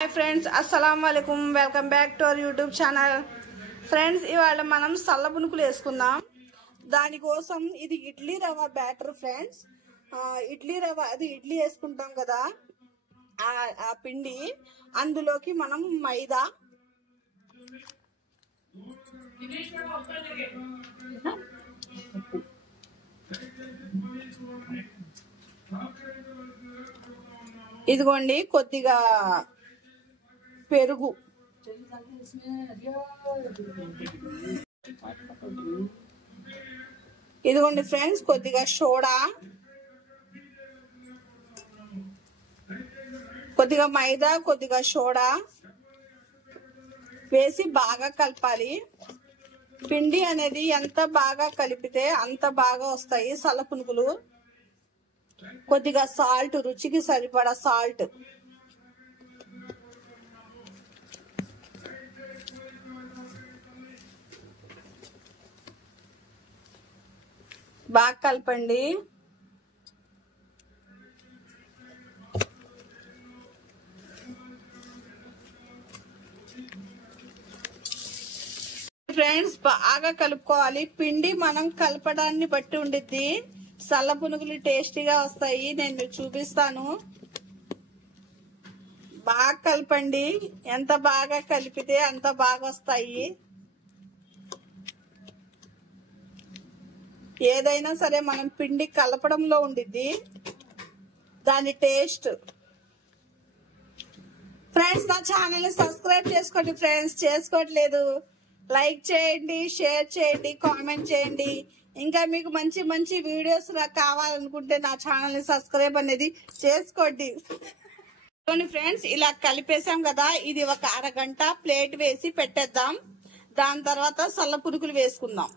हाय friends अस्सलाम वालेकुम welcome back to our YouTube channel friends ఇవాళ మనం సల్ల పునుకులు వేసుకుందాం దాని కోసం ఇది ఇడ్లీ రవ్వ బ్యాటర్ ఫ్రెండ్స్ ఇడ్లీ రవ్వ అది ఇడ్లీ వేసుకుంటాం కదా ఆ పిండి అందులోకి మనం మైదా ఇదిగోండి కొద్దిగా పెరుగు ఇదిగోండి ఫ్రెండ్స్ కొద్దిగా సోడా కొద్దిగా మైదా కొద్దిగా సోడా వేసి బాగా కలపాలి పిండి అనేది ఎంత బాగా కలిపితే అంత బాగా వస్తాయి సల్ల పునుగులు కొద్దిగా సాల్ట్ రుచికి సరిపడా సాల్ట్ బాగా కలపండి ఫ్రెండ్స్ బాగా కలుపుకోవాలి పిండి మనం కలపడాన్ని బట్టి ఉండిద్ది సల్ల పునుగులు టేస్టీగా వస్తాయి నేను మీకు చూపిస్తాను బాగా కలపండి ఎంత బాగా కలిపితే అంత బాగా వస్తాయి ఏదైనా సరే మనం పిండి కలపడంలో ఉండిద్ది దాని టేస్ట్ ఫ్రెండ్స్ నా ఛానల్ ని సబ్స్క్రైబ్ చేసుకోండి ఫ్రెండ్స్ చేసుకోవట్లేదు లైక్ చేయండి షేర్ చేయండి కామెంట్ చేయండి ఇంకా మీకు మంచి మంచి వీడియోస్ కావాలనుకుంటే నా ఛానల్ ని సబ్స్క్రైబ్ అనేది చేసుకోండి ఫ్రెండ్స్ ఇలా కలిపేసాం కదా ఇది ఒక అరగంట ప్లేట్ వేసి పెట్టేద్దాం దాని తర్వాత సల్ల పునుగులు వేసుకుందాం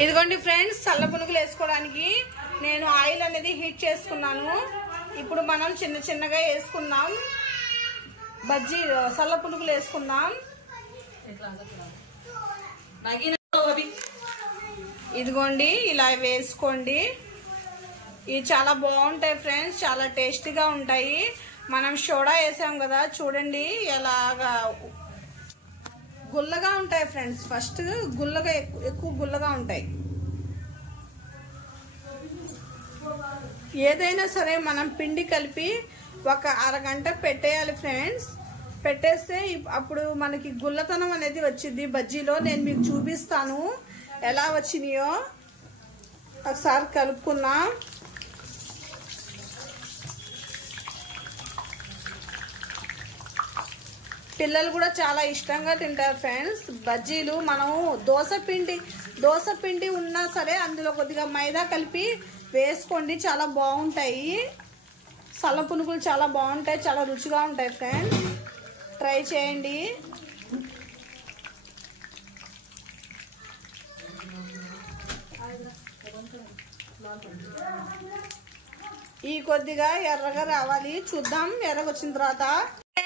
ఇదిగోండి ఫ్రెండ్స్ సల్ల పునుగులు వేసుకోవడానికి నేను ఆయిల్ అనేది హీట్ చేసుకున్నాను ఇప్పుడు మనం చిన్న చిన్నగా వేసుకుందాం బజ్జీ సల్ల పునుగులు వేసుకుందాం ఇదిగోండి ఇలా వేసుకోండి ఇవి చాలా బాగుంటాయి ఫ్రెండ్స్ చాలా టేస్టీగా ఉంటాయి మనం సోడా వేసాం కదా చూడండి ఎలాగా గుల్లగా ఉంటాయి ఫ్రెండ్స్ ఫస్ట్ గుల్లగా ఎక్కువ గుల్లగా ఉంటాయి ఏదైనా సరే మనం పిండి కలిపి ఒక అరగంట పెట్టేయాలి ఫ్రెండ్స్ పెట్టేస్తే అప్పుడు మనకి గుల్లతనం అనేది వచ్చింది బజ్జీలో నేను మీకు చూపిస్తాను ఎలా వచ్చినాయో ఒకసారి కలుపుకున్నా పిల్లలు కూడా చాలా ఇష్టంగా తింటారు ఫ్రెండ్స్ బజ్జీలు మనం దోశ పిండి ఉన్నా సరే అందులో కొద్దిగా మైదా కలిపి వేసుకోండి చాలా బాగుంటాయి సల్ల పునుగులు చాలా బాగుంటాయి చాలా రుచిగా ఉంటాయి ఫ్రెండ్స్ ట్రై చేయండి ఈ కొద్దిగా ఎర్రగా రావాలి చూద్దాం ఎర్రగా వచ్చిన తర్వాత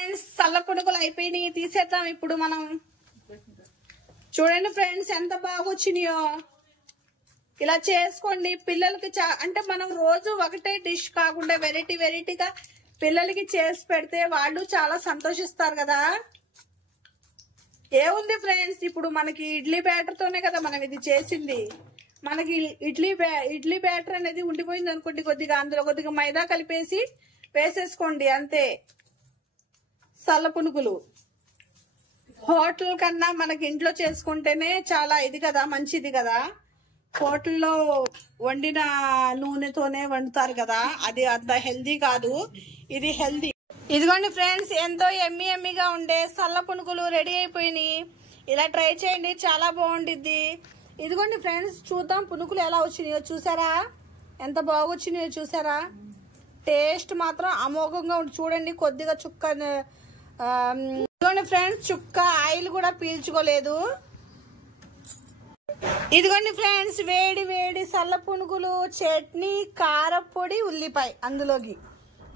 ఫ్రెండ్స్ సల్ల పునుగులు అయిపోయినాయి తీసేద్దాం ఇప్పుడు మనం చూడండి ఫ్రెండ్స్ ఎంత బాగా వచ్చినాయో ఇలా చేసుకోండి పిల్లలకి అంటే మనం రోజు ఒకటే డిష్ కాకుండా వెరైటీగా పిల్లలకి చేసి పెడితే వాళ్ళు చాలా సంతోషిస్తారు కదా ఏముంది ఫ్రెండ్స్ ఇప్పుడు మనకి ఇడ్లీ బ్యాటర్ తోనే కదా మనం ఇది చేసింది మనకి ఇడ్లీ బ్యాటర్ అనేది ఉండిపోయింది అనుకోండి కొద్దిగా అందులో కొద్దిగా మైదా కలిపేసి వేసేసుకోండి అంతే సల్ల పునుగులు హోటల్ కన్నా మనకి ఇంట్లో చేసుకుంటేనే చాలా ఇది కదా మంచిది కదా హోటల్లో వండిన నూనెతోనే వండుతారు కదా అది అంత హెల్దీ కాదు ఇది హెల్దీ ఇదిగోండి ఫ్రెండ్స్ ఎంతో ఎమ్మీగా ఉండే సల్ల పునుగులు రెడీ అయిపోయినాయి ఇలా ట్రై చేయండి చాలా బాగుండిద్ది ఇదిగోండి ఫ్రెండ్స్ చూద్దాం పునుగులు ఎలా వచ్చినాయో చూసారా ఎంత బాగా వచ్చినాయో చూసారా టేస్ట్ మాత్రం అమోఘంగా ఉంది చూడండి కొద్దిగా చుక్క ఇదిగోండి ఫ్రెండ్స్ చుక్క ఆయిల్ కూడా పీల్చుకోలేదు ఇదిగోండి ఫ్రెండ్స్ వేడి సల్ల పునుగులు చట్నీ కారపొడి ఉల్లిపాయ అందులోకి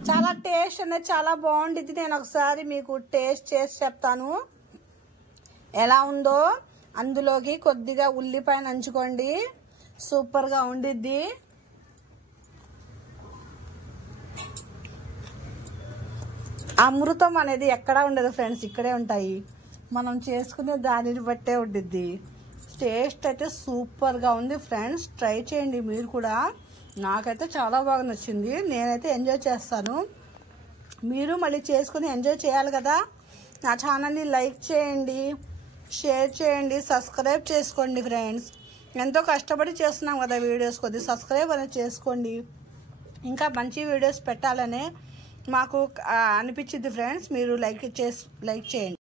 చాలా టేస్ట్ అనేది చాలా బాగుండిద్ది నేను ఒకసారి మీకు టేస్ట్ చేసి చెప్తాను ఎలా ఉందో అందులోకి కొద్దిగా ఉల్లిపాయ నంచుకోండి సూపర్ గా ఉండిద్ది అమృతం అనేది ఎక్కడా ఉండదు ఫ్రెండ్స్, ఇక్కడే ఉంటాయి. మనం చేసుకునే దానిని బట్టే ఉండిద్ది. టేస్ట్ అయితే సూపర్గా ఉంది ఫ్రెండ్స్, ట్రై చేయండి మీరు కూడా. నాకైతే చాలా బాగా నచ్చింది, నేనైతే ఎంజాయ్ చేస్తాను. మీరు మళ్ళీ చేసుకుని ఎంజాయ్ చేయాలి కదా. నా ఛానల్ని లైక్ చేయండి, షేర్ చేయండి, సబ్స్క్రైబ్ చేసుకోండి ఫ్రెండ్స్. ఎంతో కష్టపడి చేస్తున్నాం కదా వీడియోస్, కొద్దిగా సబ్స్క్రైబ్ అనేది చేసుకోండి. ఇంకా మంచి వీడియోస్ పెట్టాలనే మాకు అనిపించింది ఫ్రెండ్స్, మీరు లైక్ చేయండి.